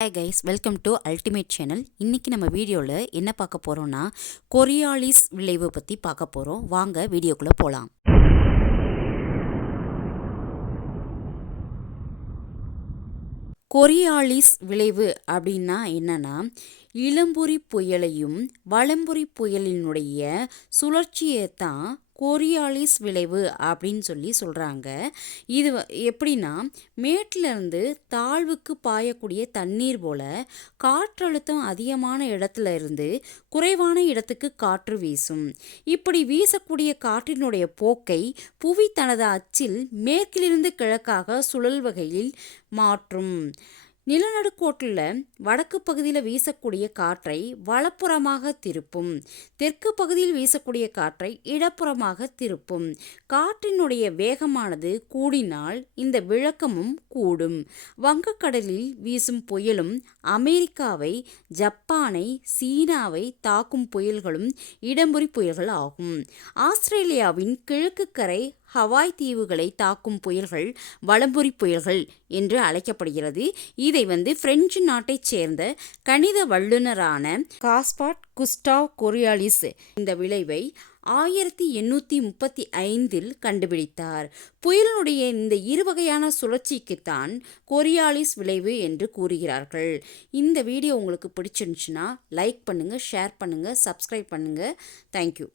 Hi guys, welcome to ultimate channel. இன்றைக்கி நம்ம வீடியோவில் என்ன பார்க்க போகிறோன்னா, கொரியாலிஸ் விளைவு பற்றி பார்க்க போகிறோம். வாங்க வீடியோக்குள்ளே போகலாம். கொரியாலிஸ் விளைவு அப்படின்னா என்னன்னா, இளம்புரி புயலையும் வலம்புரி புயலினுடைய சுழற்சியை தான் கொரியாலிஸ் விளைவு அப்படின்னு சொல்கிறாங்க. இது எப்படின்னா, மேட்டிலேருந்து தாழ்வுக்கு பாயக்கூடிய தண்ணீர் போல் காற்றழுத்தம் அதிகமான இடத்துல இருந்து குறைவான இடத்துக்கு காற்று வீசும். இப்படி வீசக்கூடிய காற்றினுடைய போக்கை புவி தனது அச்சில் மேற்கிலிருந்து கிழக்காக சுழல் வகையில் மாற்றும். நிலநடுக்கோட்டில் வடக்கு பகுதியில் வீசக்கூடிய காற்றை வலப்புறமாக திருப்பும், தெற்கு பகுதியில் வீசக்கூடிய காற்றை இடப்புறமாக திருப்பும். காற்றினுடைய வேகமானது கூடினால் இந்த விளக்கமும் கூடும். வங்கக்கடலில் வீசும் புயலும் அமெரிக்காவை, ஜப்பானை, சீனாவை தாக்கும் புயல்களும் இடம்புரி புயல்கள் ஆகும். ஆஸ்திரேலியாவின் கிழக்கு கரை ஹவாய் தீவுகளை தாக்கும் புயல்கள் வலம்புரி புயல்கள் என்று அழைக்கப்படுகிறது. இதை பிரெஞ்சு நாட்டைச் சேர்ந்த கணித வல்லுநரான காஸ்பார்ட் குஸ்டாவ் கொரியாலிஸ் இந்த விளைவை 1835 கண்டுபிடித்தார். புயலினுடைய இந்த இருவகையான சுழற்சிக்குத்தான் கொரியாலிஸ் விளைவு என்று கூறுகிறார்கள். இந்த வீடியோ உங்களுக்கு பிடிச்சிருந்துச்சுன்னா லைக் பண்ணுங்கள், ஷேர் பண்ணுங்கள், சப்ஸ்கிரைப் பண்ணுங்கள். தேங்க்யூ.